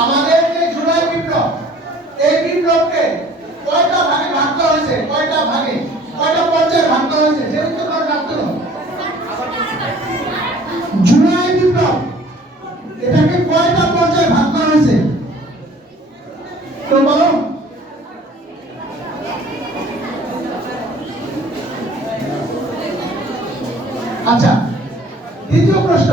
আমাদের যে জুলাই বিপ্লব, এই বিপ্লবকে কয়টা ভাগে ভাগ করা হয়েছে? কয়টা ভাগে, কয়টা পর্যায়ে ভাগ করা হয়েছে? যে উত্তর করে রাখতে হবে। জুলাই বিপ্লব এটাকে কয়টা পর্যায়ে ভাগ করা হয়েছে? তো বলো। আচ্ছা, দ্বিতীয় প্রশ্ন,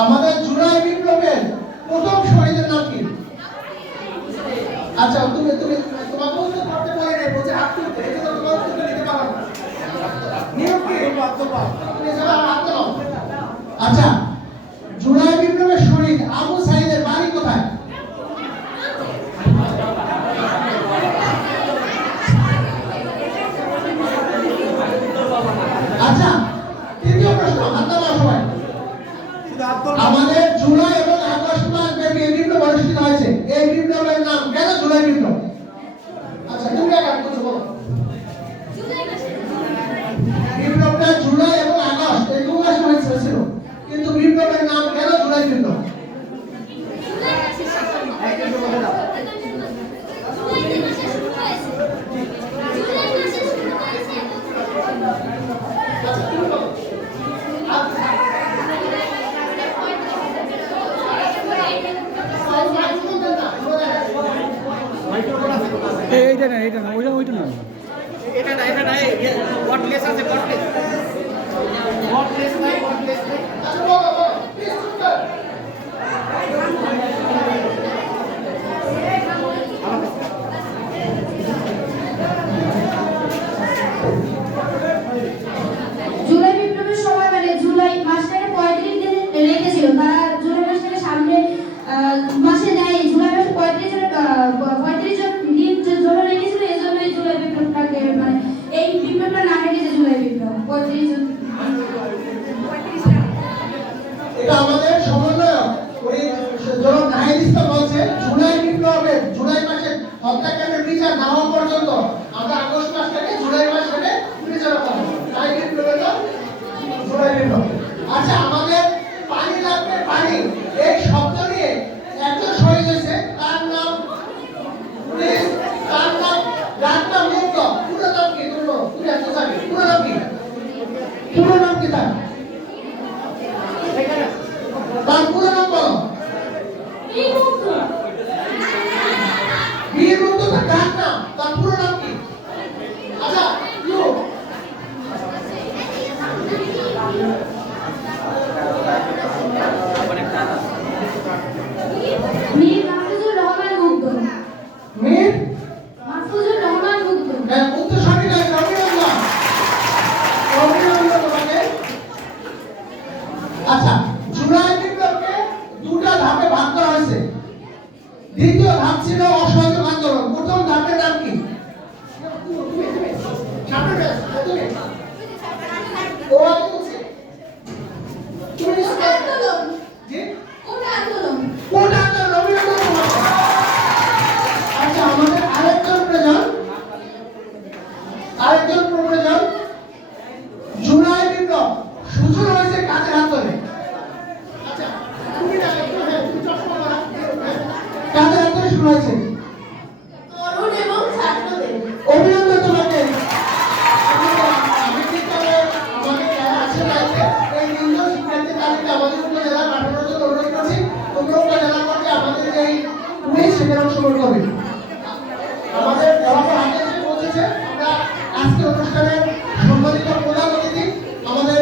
আমাদের জুলাই বিপ্লবের প্রথম শহীদের নাম কি? আচ্ছা, তুমি তুমি তোমাকে উত্তর করতে বলে নাই, বলছে হাত তুলতে, এই জন্য তোমাকে উত্তর দিতে পারো না। নিয়ম কি? তুমি যারা হাত দাও। আচ্ছা, জুলাই বিপ্লবের শহীদ আবু সাইদের বাড়ি কোথায়? আচ্ছা, তৃতীয় প্রশ্ন, হাত দাও সবাই। আমাদের জুলাই এবং আগস্ট মাস ব্যাপী এই বিপ্লব অনুষ্ঠিত হয়েছে, এই বিপ্লবের নাম কেন জুলাই বিপ্লব? আচ্ছা, তুমি আগে কিছু বলো। বিপ্লবটা জুলাই এবং আগস্ট এই দু মাসে হয়েছিল, কিন্তু বিপ্লবের নাম কেন জুলাই বিপ্লব? এইটা না ওইটা না এটা না হোয়াট প্লেস আছে হোয়াট প্লেস নাই আচ্ছা, বলো বলো প্লিজ উত্তর। জুলাই বিপ্লবের সময় মানে জুলাই মাসটাকে 35 দিন রেখেছিল, তারা জুলাই মাসটাকে সামনে মাসে নেয়, জুলাই মাসে 35 জন দিন জন্য রেখেছিল, এই জন্য এই জুলাই বিপ্লবটাকে মানে এই বিপ্লবটার নাম রেখেছে জুলাই বিপ্লব। 35 জন এটা আমাদের সমন্বয়ক ওই জনাব নাহিদ ইসলাম বলছে, জুলাই বিপ্লবের জুলাই মাসে হত্যাকাণ্ডের বিচার না হওয়া পর্যন্ত আমরা আগস্ট মাসটাকে জুলাই মাস ভেবে বিবেচনা করব, তাই বিপ্লবের নাম জুলাই বিপ্লব। আচ্ছা, আমাদের পানি লাগবে পানি, এই শব্দ নিয়ে একজন শহীদ হয়েছে, তার নাম প্লিজ, তার নাম ডাক্তার মুক্ত। পুরো নাম কি? তুমি এত জানি পুরো নাম কি? পুরো নাম কি তার? তার পুরো নাম বলো। বীর মুক্ত তার ডাক নাম, তার পুরো নাম কি? আচ্ছা, ইউ মীর মাহফুজুর রহমান মুগ্ধ। মীর মাহফুজুর রহমান মুগ্ধ। হ্যাঁ, মুক্ত সঠিক আছে, অভিনন্দন অভিনন্দন তোমাকে। আচ্ছা, জুলাই বিপ্লবকে দুটা ধাপে ভাগ করা হয়েছে। দ্বিতীয় ধাপ ছিল অসহযোগ আন্দোলন, প্রথম ধাপের নাম কি? ও আগে বলছে। তুমি কোটা আন্দোলন। জি? কোটা আন্দোলন। কোটা আন্দোলন, অভিনন্দন তোমাকে। আচ্ছা, আমাদের আরেকজন প্রয়োজন, জুলাই বিপ্লব শুরু হয়েছে কাদের হাত ধরে? আচ্ছা, তুমি না তুমি চশমা পরা, কাদের হাত ধরে শুরু হয়েছে? তরুণ এবং ছাত্রদের। অভিনন্দন তোমাকে। আমি ঠিক করে আমাদের যারা আছে লাইফে এই তিনজন শিক্ষার্থী তালিকা আমাদের উপজেলা পাঠানোর জন্য অনুরোধ করছি। তোমরা উপজেলা করতে আমাদের এই কুইজ সেখানে অংশগ্রহণ করবে। আমাদের দেওয়া হাতে এসে পৌঁছেছে, আমরা আজকে অনুষ্ঠানের সম্মানিত প্রধান অতিথি আমাদের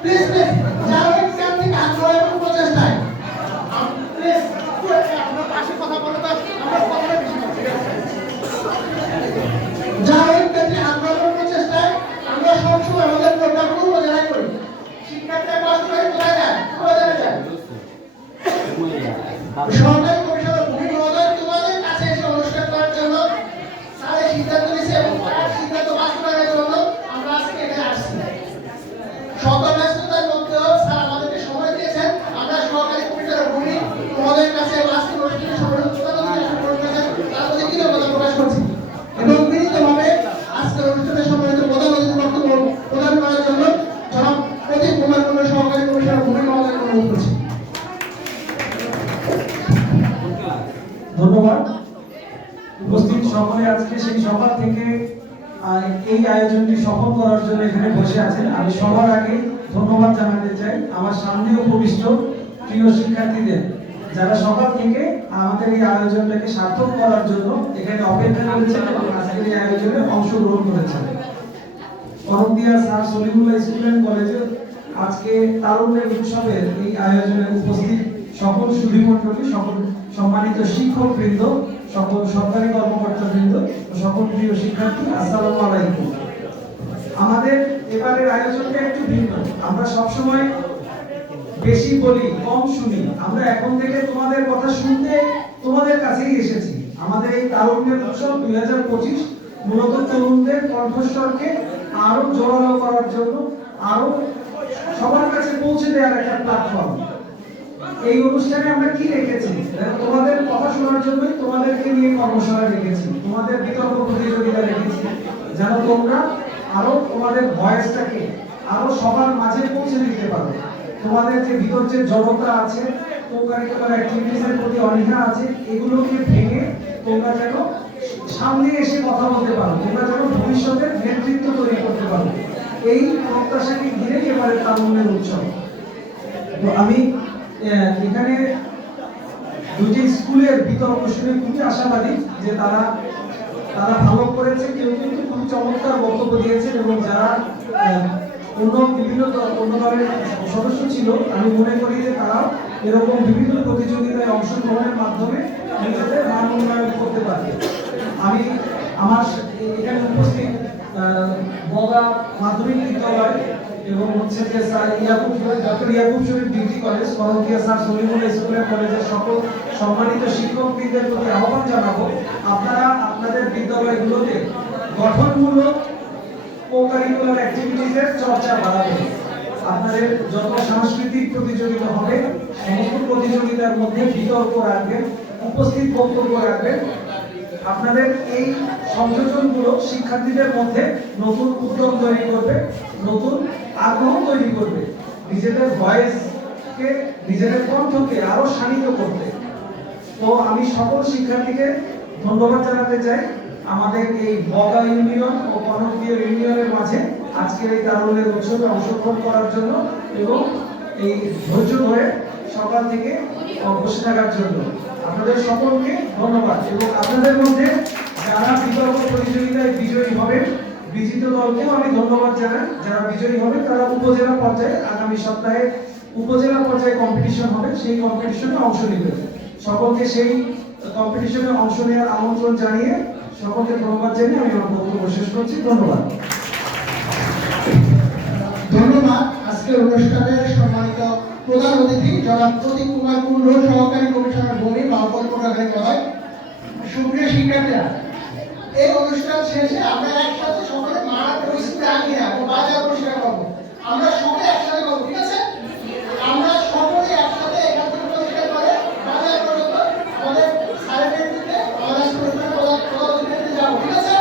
প্লিজ যারা সফল করার জন্য এখানে বসে আছেন। আমি সবার আগে ধন্যবাদ জানাতে চাই আমার সামনে উপবিষ্ট প্রিয় শিক্ষার্থীদের, যারা সকাল থেকে আমাদের এই আয়োজনটাকে সার্থক করার জন্য এখানে অপেক্ষা করেছেন এবং আজকের এই আয়োজনে অংশগ্রহণ করেছেন। করমদিয়া স্যার সলিমুল্লাহ স্কুল অ্যান্ড কলেজের আজকে তারুণ্যের উৎসবের এই আয়োজনে উপস্থিত সকল সুধীমণ্ডলী, সকল সম্মানিত শিক্ষকবৃন্দ, সকল সরকারি কর্মকর্তাবৃন্দ ও সকল প্রিয় শিক্ষার্থী, আসসালামু আলাইকুম। আমাদের এবারের আয়োজনটা একটু ভিন্ন। আমরা সবসময় বেশি বলি, কম শুনি। আমরা এখন থেকে তোমাদের কথা শুনতে তোমাদের কাছেই এসেছি। আমাদের এই তারুণ্যের উৎসব 2025 মূলত তরুণদের কণ্ঠস্বরকে আরো জোরালো করার জন্য, আরো সবার কাছে পৌঁছে দেওয়ার একটা প্ল্যাটফর্ম। এই অনুষ্ঠানে আমরা কি রেখেছি? তোমাদের কথা শোনার জন্য তোমাদেরকে নিয়ে কর্মশালা রেখেছি, তোমাদের বিতর্ক প্রতিযোগিতা রেখেছি, যেন তোমরা আরো তোমাদের ভয়েসটাকে আরো সবার মাঝে পৌঁছে দিতে পারো। তোমাদের যে ভিতর যে জড়তা আছে, কো-কারিকুলার অ্যাক্টিভিটিসের প্রতি অনীহা আছে, এগুলোকে ভেঙে তোমরা যেন সামনে এসে কথা বলতে পারো, তোমরা যেন ভবিষ্যতের নেতৃত্ব তৈরি করতে পারো। এই প্রত্যাশাকে ঘিরেই এবারে তারুণ্যের উৎসব। তো আমি এখানে দুটি স্কুলের বিতর্ক শুনে খুবই আশাবাদী যে তারা ভালো করেছে। কেউ কিন্তু খুব চমৎকার বক্তব্য দিয়েছেন এবং যারা অন্য দলের সদস্য ছিল, আমি মনে করি যে তারা এরকম বিভিন্ন প্রতিযোগিতায় অংশগ্রহণের মাধ্যমে নিজেদের মান উন্নয়ন করতে পারবে। আমি আমার এখানে উপস্থিত বগা মাধ্যমিক বিদ্যালয় এবং হচ্ছে যে doctor Yakub Sharif degree college, Karamdia sir Salimullah school and কলেজের সকল সম্মানিত শিক্ষকবৃন্দের প্রতি আহ্বান জানাবো, আপনারা আপনাদের বিদ্যালয়গুলোতে গঠনমূলক কো-কারিকুলার অ্যাক্টিভিটিসের চর্চা বাড়াবেন। আপনাদের যত সাংস্কৃতিক প্রতিযোগিতা হবে, সমস্ত প্রতিযোগিতার মধ্যে বিতর্ক রাখবেন, উপস্থিত বক্তব্য রাখবেন। আপনাদের এই সংযোজনগুলো শিক্ষার্থীদের মধ্যে নতুন উদ্যম তৈরি করবে, নতুন আগ্রহ তৈরি করবে, নিজেদের ভয়েসকে, নিজেদের কণ্ঠকে আরো শানিত করতে। তো আমি সকল শিক্ষার্থীকে ধন্যবাদ জানাতে চাই আমাদের এই বগা ইউনিয়ন ও কনকদিয়া ইউনিয়নের মাঝে আজকের এই তারুণ্যের উৎসবে অংশগ্রহণ করার জন্য এবং এই ধৈর্য ধরে সকাল থেকে বসে থাকার জন্য আপনাদের সকলকে ধন্যবাদ। এবং আপনাদের মধ্যে যারা বিতর্ক প্রতিযোগিতায় বিজয়ী হবে, বিজিত দলকেও আমি ধন্যবাদ জানাই। যারা বিজয়ী হবে তারা উপজেলা পর্যায়ে, আগামী সপ্তাহে উপজেলা পর্যায়ে কম্পিটিশন হবে, সেই কম্পিটিশনে অংশ নেবে। সকলকে সেই কম্পিটিশনে অংশ নেওয়ার আমন্ত্রণ জানিয়ে সকলকে ধন্যবাদ জানিয়ে আমি আমার বক্তব্য শেষ করছি। ধন্যবাদ। ধন্যবাদ। আজকের অনুষ্ঠানের সম্মানিত প্রধান অতিথি জনাব প্রতীক কুমার কুন্ড, সহকারী কমিশনার ভূমি বাউপল প্রোগ্রামের প্রধান। সুপ্রিয় শিক্ষার্থীরা, এই অনুষ্ঠান শেষে আমরা একসাথে সকলে মাঠ পরিস্থিতি আনিয়ে রাখবো, বাজার পরিষ্কার করবো। আমরা সকলে একসাথে করবো, ঠিক আছে? আমরা সকলে একসাথে এখান থেকে পরিষ্কার করে বাজার পর্যন্ত আমাদের সাইডের দিকে আমাদের স্কুলের প্রধান অতিথিতে যাবো, ঠিক আছে?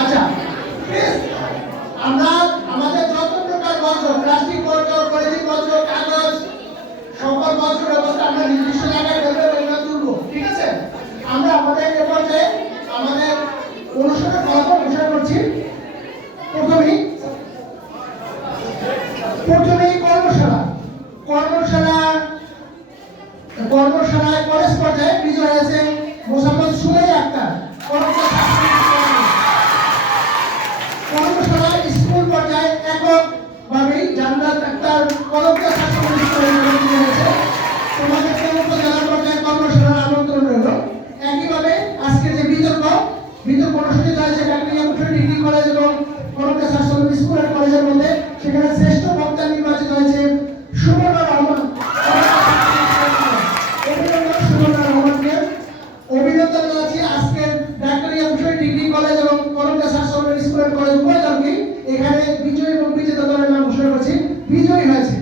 আচ্ছা, আমরা আমাদের যত প্রকার বর্জ্য, প্লাস্টিক বর্জ্য, পলিথিন বর্জ্য, কাগজ, সকল বর্জ্য ব্যবস্থা আমরা নির্দিষ্ট জায়গায় ফেলবো, এগুলো তুলবো, ঠিক আছে? আমরা আমাদের এ পর্যায়ে আমাদের অনুষ্ঠানের ফলাফল ঘোষণা করছি। প্রথমেই কর্মশালায় কলেজ পর্যায়ে বিজয় হয়েছে মোসাম্মদ সুমাইয়া আক্তার। কর্মশালায় স্কুল পর্যায়ে এককভাবেই জান্নাত আক্তার করমদিয়া ছাত্রলীগ হয়েছে। তোমাদেরকে উপজেলা পর্যায়ে কর্মশালার আমন্ত্রণ রইল। একইভাবে আজকে যে বিতর্ক অনুষ্ঠিত হয়েছে doctor Yakub Sharif degree college এবং করমদিয়া ছাত্রলীগ স্কুল অ্যান্ড কলেজের মধ্যে, সেখানে শ্রেষ্ঠ বক্তা নির্বাচিত হয়েছে সুবর্ণা রহমান। অভিনন্দন জানাচ্ছি আজকে doctor Yakub Sharif degree college এবং করমদিয়া ছাত্রলীগ স্কুল অ্যান্ড কলেজ উভয় দলকে এখানে বিজয়ী এবং বিজেতা দলের নাম ঘোষণা করছি। বিজয়ী হয়েছে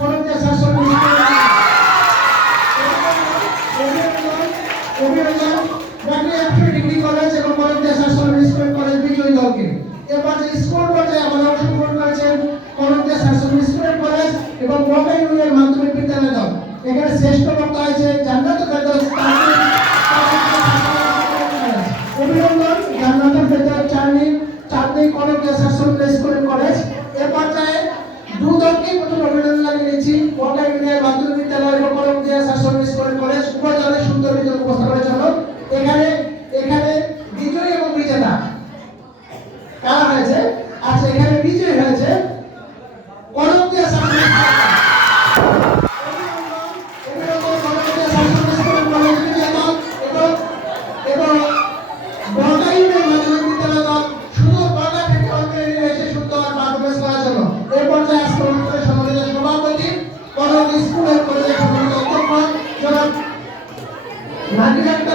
করমদিয়া ছাত্রলীগ অভিনন্দন doctor Yakub Sharif degree college এবং করমদিয়া ছাত্রলীগ স্কুল অ্যান্ড কলেজ বিজয়ী দলকে। এরপর যে স্কুল পর্যায়ে আমাদের লাঠি একটা